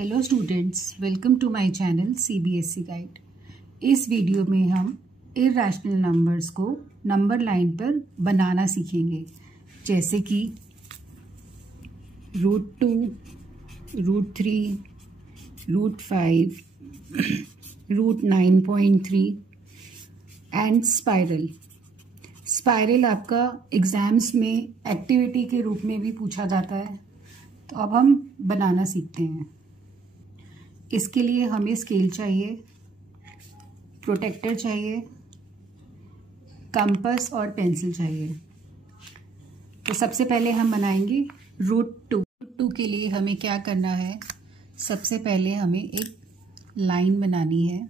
Hello students, welcome to my channel CBSE guide. इस video में हम इरैशनल नंबर्स को नंबर लाइन पर बनाना सीखेंगे, जैसे कि √2, √3, √5, √9.3 एंड स्पाइरल। स्पाइरल आपका एग्ज़ाम्स में एक्टिविटी के रूप में भी पूछा जाता है। तो अब हम बनाना सीखते हैं। इसके लिए हमें स्केल चाहिए, प्रोटेक्टर चाहिए, कंपास और पेंसिल चाहिए। तो सबसे पहले हम बनाएंगे √2 के लिए हमें क्या करना है, सबसे पहले हमें एक लाइन बनानी है।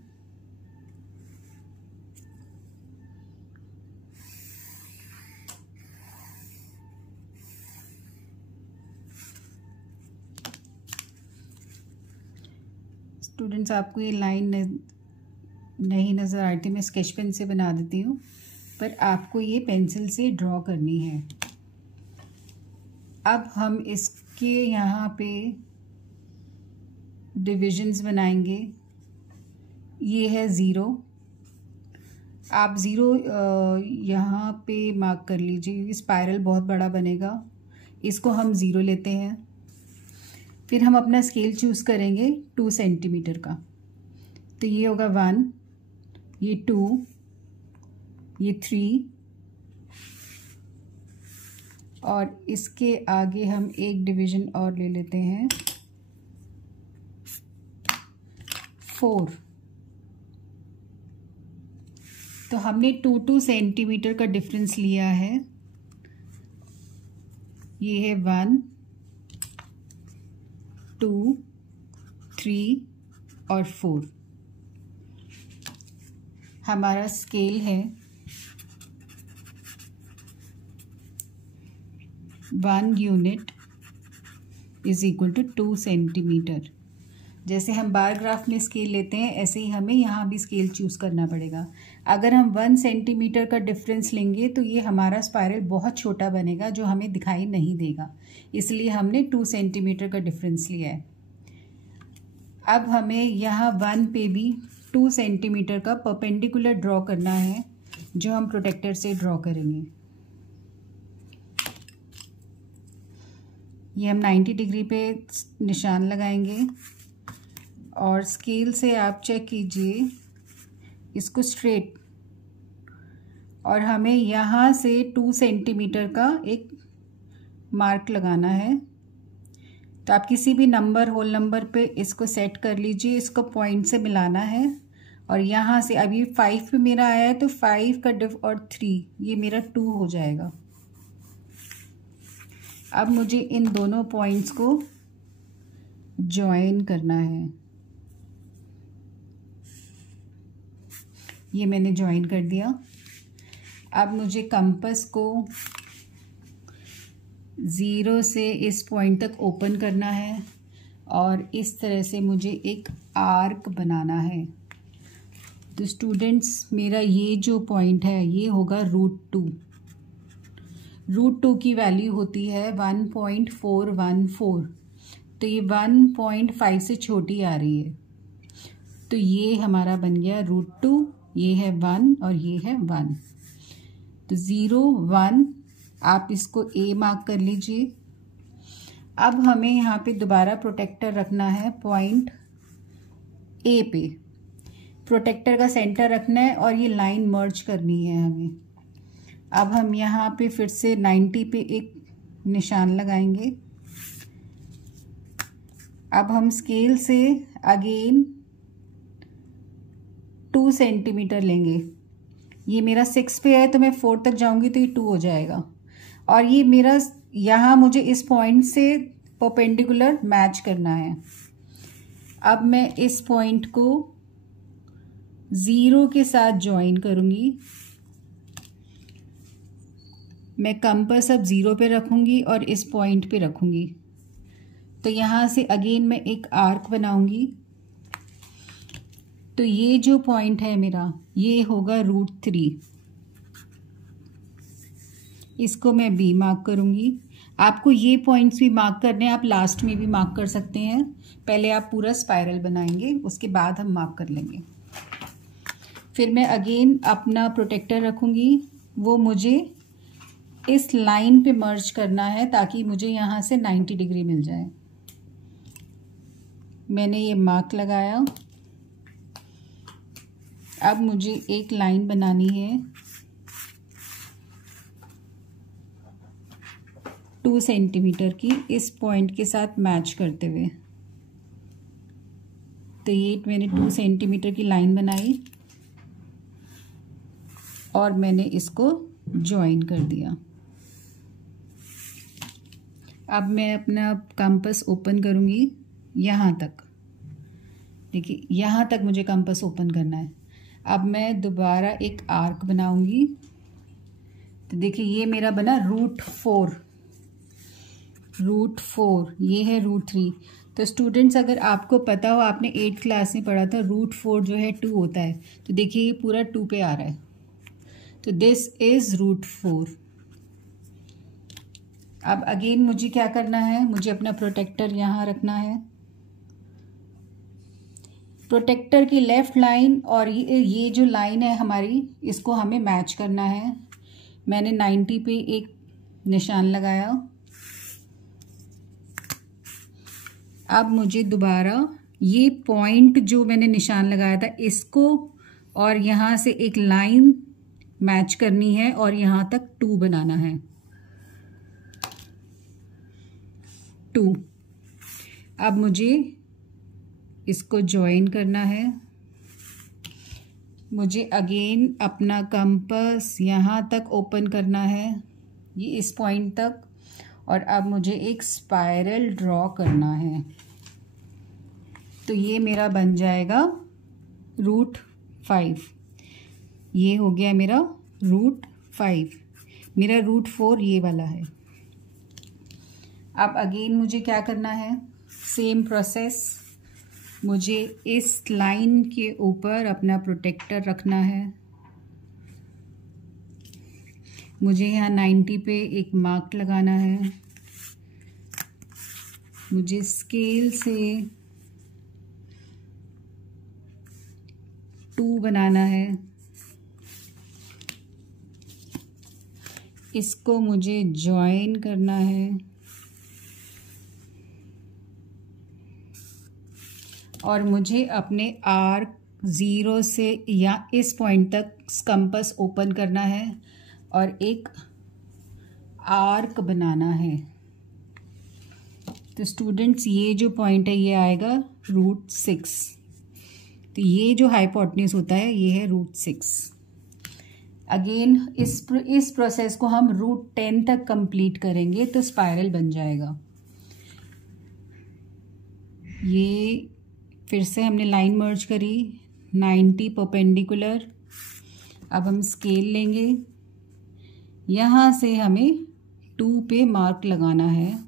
स्टूडेंट्स, आपको ये लाइन नहीं नज़र आ रही थी, मैं स्केच पेन से बना देती हूँ, पर आपको ये पेंसिल से ड्रॉ करनी है। अब हम इसके यहाँ पे डिविजन्स बनाएंगे। ये है 0। आप 0 यहाँ पे मार्क कर लीजिए। स्पाइरल बहुत बड़ा बनेगा, इसको हम 0 लेते हैं। फिर हम अपना स्केल चूज़ करेंगे 2 सेंटीमीटर का। तो ये होगा 1, ये 2, ये 3 और इसके आगे हम एक डिवीज़न और ले लेते हैं 4। तो हमने 2 सेंटीमीटर का डिफरेंस लिया है। ये है 1, 2, 3 और 4। हमारा स्केल है 1 unit is equal to 2 centimetre. जैसे हम बार ग्राफ में स्केल लेते हैं, ऐसे ही हमें यहाँ भी स्केल चूज़ करना पड़ेगा। अगर हम 1 सेंटीमीटर का डिफरेंस लेंगे तो ये हमारा स्पाइरल बहुत छोटा बनेगा, जो हमें दिखाई नहीं देगा। इसलिए हमने 2 सेंटीमीटर का डिफरेंस लिया है। अब हमें यहाँ 1 पे भी 2 सेंटीमीटर का परपेंडिकुलर ड्रॉ करना है, जो हम प्रोटेक्टर से ड्रॉ करेंगे। ये हम 90 डिग्री पे निशान लगाएंगे और स्केल से आप चेक कीजिए इसको स्ट्रेट, और हमें यहाँ से 2 सेंटीमीटर का एक मार्क लगाना है। तो आप किसी भी नंबर, होल नंबर पे इसको सेट कर लीजिए। इसको पॉइंट से मिलाना है और यहाँ से अभी 5 पे मेरा आया है, तो 5 का डिफ और 3 ये मेरा 2 हो जाएगा। अब मुझे इन दोनों पॉइंट्स को ज्वाइन करना है। ये मैंने ज्वाइन कर दिया। अब मुझे कंपास को 0 से इस पॉइंट तक ओपन करना है और इस तरह से मुझे एक आर्क बनाना है। तो स्टूडेंट्स, मेरा ये जो पॉइंट है ये होगा √2। √2 की वैल्यू होती है 1.414। तो ये 1.5 से छोटी आ रही है। तो ये हमारा बन गया √2। ये है 1 और ये है 1। तो 0, 1 आप इसको A मार्क कर लीजिए। अब हमें यहाँ पे दोबारा प्रोटेक्टर रखना है पॉइंट A पे। प्रोटेक्टर का सेंटर रखना है और ये लाइन मर्ज करनी है हमें। अब हम यहाँ पे फिर से 90 पे एक निशान लगाएंगे। अब हम स्केल से अगेन 2 सेंटीमीटर लेंगे। ये मेरा 6 पे है, तो मैं 4 तक जाऊंगी तो ये 2 हो जाएगा। और ये मेरा यहाँ मुझे इस पॉइंट से परपेंडिकुलर मैच करना है। अब मैं इस पॉइंट को 0 के साथ ज्वाइन करूँगी। मैं कंपास अब 0 पे रखूँगी और इस पॉइंट पे रखूँगी। तो यहाँ से अगेन मैं एक आर्क बनाऊँगी। तो ये जो पॉइंट है मेरा, ये होगा √3। इसको मैं B मार्क करूँगी। आपको ये पॉइंट्स भी मार्क करने हैं, आप लास्ट में भी मार्क कर सकते हैं। पहले आप पूरा स्पाइरल बनाएंगे, उसके बाद हम मार्क कर लेंगे। फिर मैं अगेन अपना प्रोटेक्टर रखूँगी, वो मुझे इस लाइन पे मर्ज करना है ताकि मुझे यहाँ से 90 डिग्री मिल जाए। मैंने ये मार्क लगाया। अब मुझे एक लाइन बनानी है 2 सेंटीमीटर की, इस पॉइंट के साथ मैच करते हुए। तो ये मैंने 2 सेंटीमीटर की लाइन बनाई और मैंने इसको ज्वाइन कर दिया। अब मैं अपना कंपास ओपन करूँगी यहाँ तक। देखिए यहाँ तक मुझे कंपास ओपन करना है। अब मैं दोबारा एक आर्क बनाऊँगी। तो देखिए ये मेरा बना √4, ये है √3। तो स्टूडेंट्स, अगर आपको पता हो, आपने 8th क्लास में पढ़ा था, √4 जो है 2 होता है। तो देखिए ये पूरा 2 पे आ रहा है, तो दिस इज़ √4। अब अगेन मुझे क्या करना है, मुझे अपना प्रोटेक्टर यहाँ रखना है। प्रोटेक्टर की लेफ़्ट लाइन और ये जो लाइन है हमारी, इसको हमें मैच करना है। मैंने 90 पे एक निशान लगाया। अब मुझे दोबारा ये पॉइंट जो मैंने निशान लगाया था, इसको और यहाँ से एक लाइन मैच करनी है और यहाँ तक 2 बनाना है। 2। अब मुझे इसको ज्वाइन करना है। मुझे अगेन अपना कंपास यहाँ तक ओपन करना है, ये इस पॉइंट तक, और अब मुझे एक स्पाइरल ड्रॉ करना है। तो ये मेरा बन जाएगा √5। ये हो गया मेरा √5। मेरा √4 ये वाला है। अब अगेन मुझे क्या करना है, सेम प्रोसेस। मुझे इस लाइन के ऊपर अपना प्रोटेक्टर रखना है। मुझे यहाँ 90 पे एक मार्क लगाना है। मुझे स्केल से 2 बनाना है। इसको मुझे ज्वाइन करना है और मुझे अपने आर्क 0 से या इस पॉइंट तक कंपास ओपन करना है और एक आर्क बनाना है। तो स्टूडेंट्स, ये जो पॉइंट है ये आएगा √6। तो ये जो हाइपोटेन्यूज होता है ये है √6। अगेन इस प्रोसेस को हम √10 तक कंप्लीट करेंगे तो स्पाइरल बन जाएगा। ये फिर से हमने लाइन मर्ज करी, 90 परपेंडिकुलर। अब हम स्केल लेंगे, यहाँ से हमें 2 पे मार्क लगाना है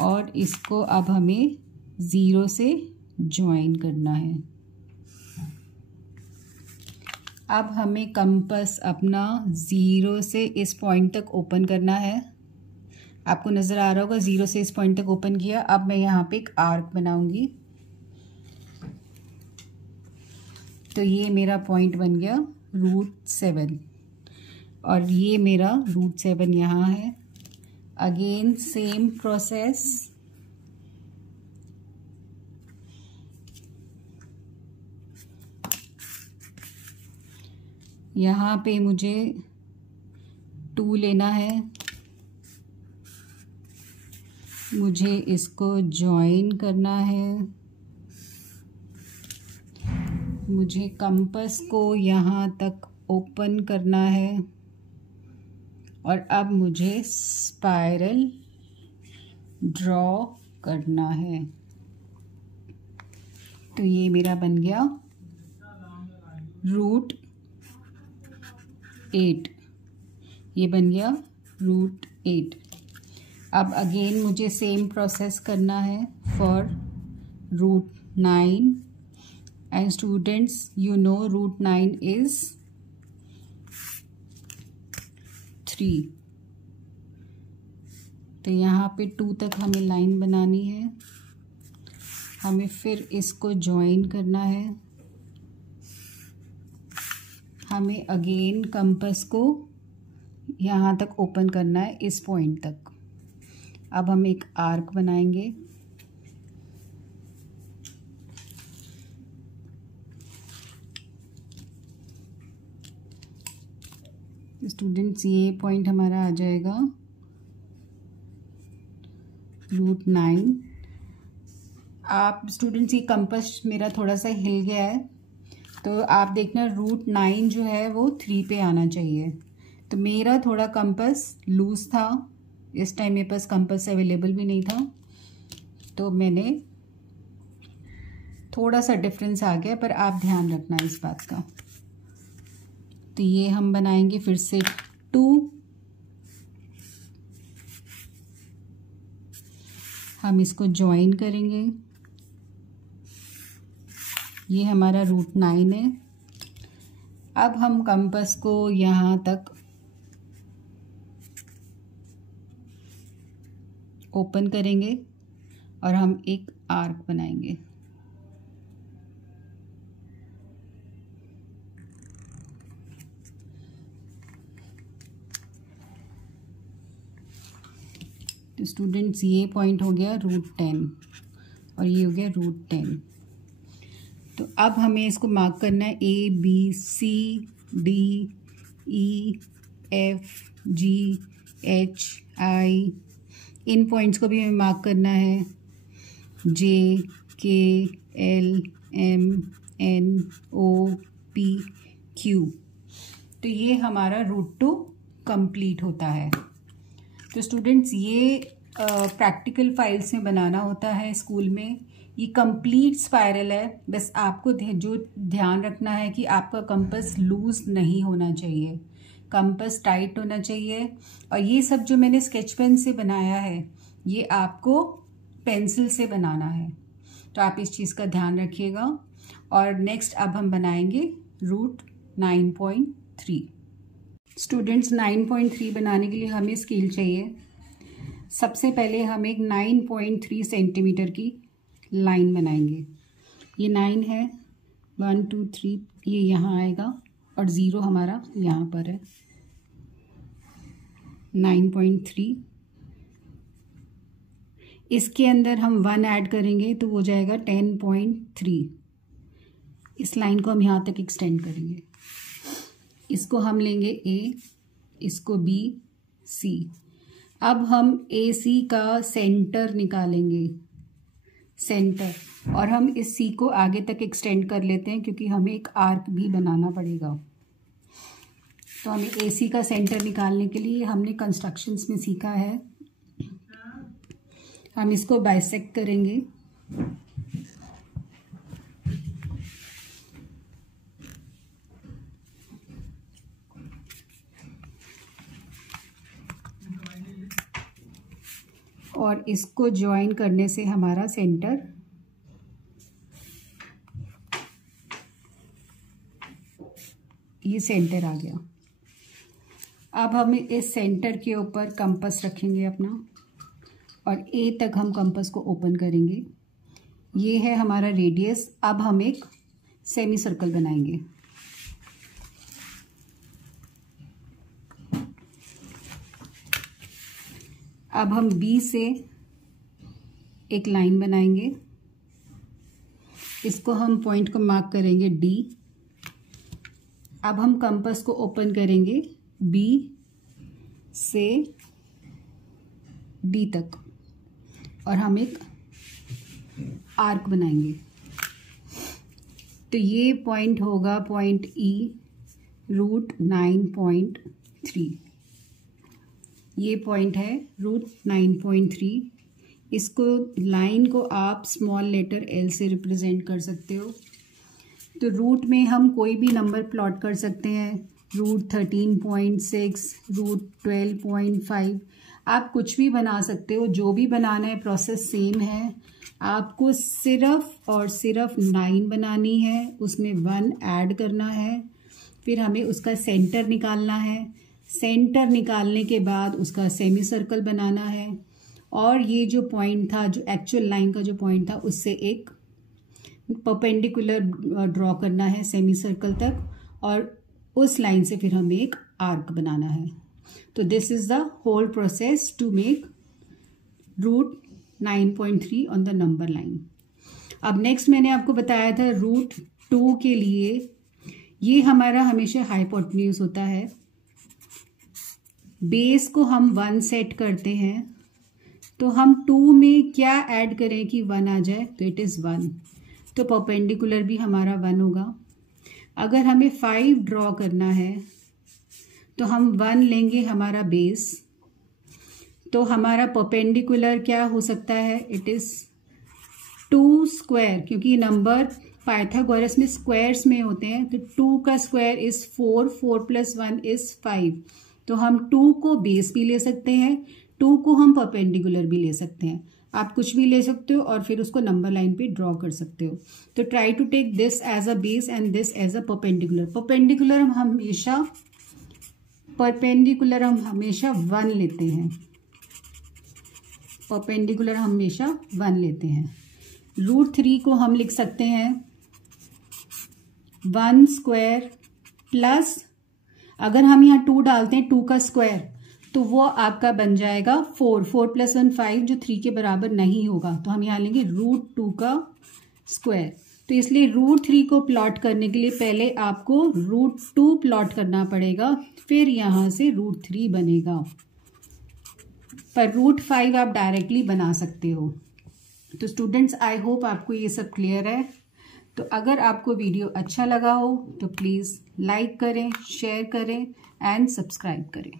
और इसको अब हमें 0 से ज्वाइन करना है। अब हमें कंपास अपना 0 से इस पॉइंट तक ओपन करना है। आपको नज़र आ रहा होगा 0 से इस पॉइंट तक ओपन किया। अब मैं यहाँ पे एक आर्क बनाऊंगी। तो ये मेरा पॉइंट बन गया √7 और ये मेरा √7 यहाँ है। Again same process. यहाँ पे मुझे 2 लेना है। मुझे इसको ज्वाइन करना है। मुझे कंपास को यहाँ तक ओपन करना है और अब मुझे स्पाइरल ड्रॉ करना है। तो ये मेरा बन गया √8। ये बन गया √8। अब अगेन मुझे सेम प्रोसेस करना है for √9। And students, you know √9 is 3। तो यहाँ पे 2 तक हमें लाइन बनानी है, हमें फिर इसको ज्वाइन करना है, हमें अगेन कंपास को यहाँ तक ओपन करना है इस पॉइंट तक। अब हम एक आर्क बनाएंगे, स्टूडेंट्स ये पॉइंट हमारा आ जाएगा √9। आप स्टूडेंट्स ये कंपास मेरा थोड़ा सा हिल गया है, तो आप देखना √9 जो है वो 3 पे आना चाहिए। तो मेरा थोड़ा कंपास लूज था, इस टाइम मेरे पास कंपास अवेलेबल भी नहीं था, तो मैंने थोड़ा सा डिफरेंस आ गया, पर आप ध्यान रखना इस बात का। तो ये हम बनाएंगे फिर से 2, हम इसको ज्वाइन करेंगे, ये हमारा √9 है। अब हम कंपास को यहाँ तक ओपन करेंगे और हम एक आर्क बनाएंगे। तो स्टूडेंट्स ये पॉइंट हो गया √10 और ये हो गया √10। तो अब हमें इसको मार्क करना है A B C D E F G H I, in points को भी हमें मार्क करना है J K L M N O P Q। तो ये हमारा √2 कंप्लीट होता है। तो स्टूडेंट्स ये प्रैक्टिकल फाइल्स में बनाना होता है स्कूल में। ये कंप्लीट स्पाइरल है, बस आपको जो ध्यान रखना है कि आपका कंपास लूज नहीं होना चाहिए, कंपास टाइट होना चाहिए। और ये सब जो मैंने स्केच पेन से बनाया है ये आपको पेंसिल से बनाना है, तो आप इस चीज़ का ध्यान रखिएगा। और नेक्स्ट अब हम बनाएंगे √9.3। स्टूडेंट्स 9.3 बनाने के लिए हमें स्केल चाहिए। सबसे पहले हम एक 9.3 सेंटीमीटर की लाइन बनाएंगे। ये 9 है, 1 2 3 ये यहाँ आएगा और 0 हमारा यहाँ पर है। 9.3 इसके अंदर हम 1 ऐड करेंगे तो हो जाएगा 10.3। इस लाइन को हम यहाँ तक एक्सटेंड करेंगे। इसको हम लेंगे A, इसको B, C। अब हम AC का सेंटर निकालेंगे, सेंटर, और हम इस C को आगे तक एक्सटेंड कर लेते हैं क्योंकि हमें एक आर्क भी बनाना पड़ेगा। तो हमें AC का सेंटर निकालने के लिए हमने कंस्ट्रक्शंस में सीखा है, हम इसको बाइसेक्ट करेंगे। और इसको ज्वाइन करने से हमारा सेंटर ये सेंटर आ गया। अब हम इस सेंटर के ऊपर कंपास रखेंगे अपना और A तक हम कंपास को ओपन करेंगे। ये है हमारा रेडियस। अब हम एक सेमी सर्कल बनाएंगे। अब हम B से एक लाइन बनाएंगे, इसको हम पॉइंट को मार्क करेंगे D। अब हम कंपास को ओपन करेंगे B से D तक और हम एक आर्क बनाएंगे। तो ये पॉइंट होगा पॉइंट E, √9.3। ये पॉइंट है √9.3। इसको लाइन को आप स्मॉल लेटर L से रिप्रेजेंट कर सकते हो। तो रूट में हम कोई भी नंबर प्लॉट कर सकते हैं, √13.6, √12.5, आप कुछ भी बना सकते हो। जो भी बनाना है प्रोसेस सेम है। आपको सिर्फ और सिर्फ 9 बनानी है, उसमें 1 ऐड करना है, फिर हमें उसका सेंटर निकालना है। सेंटर निकालने के बाद उसका सेमी सर्कल बनाना है। और ये जो पॉइंट था, जो एक्चुअल लाइन का जो पॉइंट था, उससे एक परपेंडिकुलर ड्रॉ करना है सेमी सर्कल तक, और उस लाइन से फिर हमें एक आर्क बनाना है। तो this is the whole process to make root 9.3 on the number line. अब नेक्स्ट मैंने आपको बताया था रूट 2 के लिए, ये हमारा हमेशा हाइपोटेन्यूज होता है। बेस को हम 1 सेट करते हैं, तो हम 2 में क्या ऐड करें कि 1 आ जाए, तो इट इज़ 1। तो परपेंडिकुलर भी हमारा 1 होगा। अगर हमें 5 ड्रॉ करना है तो हम 1 लेंगे हमारा बेस, तो हमारा परपेंडिकुलर क्या हो सकता है, इट इज़ 2 स्क्वायर, क्योंकि नंबर पाइथागोरस में स्क्वायर्स में होते हैं, तो 2 का स्क्वायर इज़ 4, 4 + 1 इज़ 5। तो हम 2 को बेस भी ले सकते हैं, 2 को हम परपेंडिकुलर भी ले सकते हैं। आप कुछ भी ले सकते हो और फिर उसको नंबर लाइन पे ड्रॉ कर सकते हो। तो try to take this as a base and this as a perpendicular. Perpendicular हम हमेशा 1 लेते हैं, परपेंडिकुलर हमेशा 1 लेते हैं। रूट 3 को हम लिख सकते हैं 1 स्क्वायर प्लस, अगर हम यहाँ 2 डालते हैं 2 का स्क्वायर, तो वो आपका बन जाएगा 4, 4 + 1 5, जो 3 के बराबर नहीं होगा, तो हम यहाँ लेंगे रूट 2 का स्क्वायर। तो इसलिए रूट 3 को प्लॉट करने के लिए पहले आपको रूट 2 प्लॉट करना पड़ेगा, फिर यहाँ से रूट 3 बनेगा। पर रूट 5 आप डायरेक्टली बना सकते हो। तो स्टूडेंट्स, आई होप आपको ये सब क्लियर है। तो अगर आपको वीडियो अच्छा लगा हो तो प्लीज़ लाइक करें, शेयर करें एंड सब्सक्राइब करें।